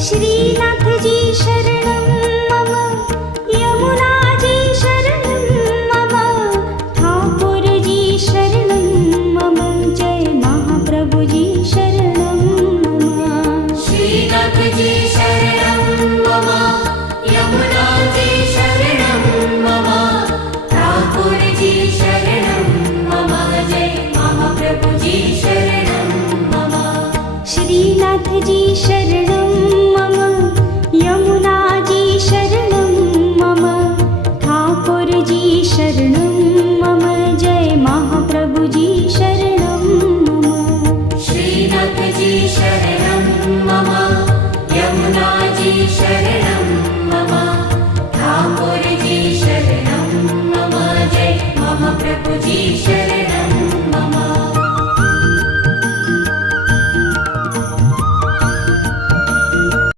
श्रीनाथजी शरणं मम, यमुनाजी शरणं मम, ठाकुरजी शरणं मम, जय महाप्रभुजी शरणं मम। श्रीनाथजी शरणं मम, यमुनाजी शरणं मम, ठाकुरजी शरणं मम, जय महाप्रभुजी शरणं मम। श्रीनाथजी शरणं मम, यमुनाजी शरणं मम, ठाकुरजी शरणं मम, जय महाप्रभुजी शरणं मम। श्रीनाथजी शरणं मम, यमुनाजी शरणं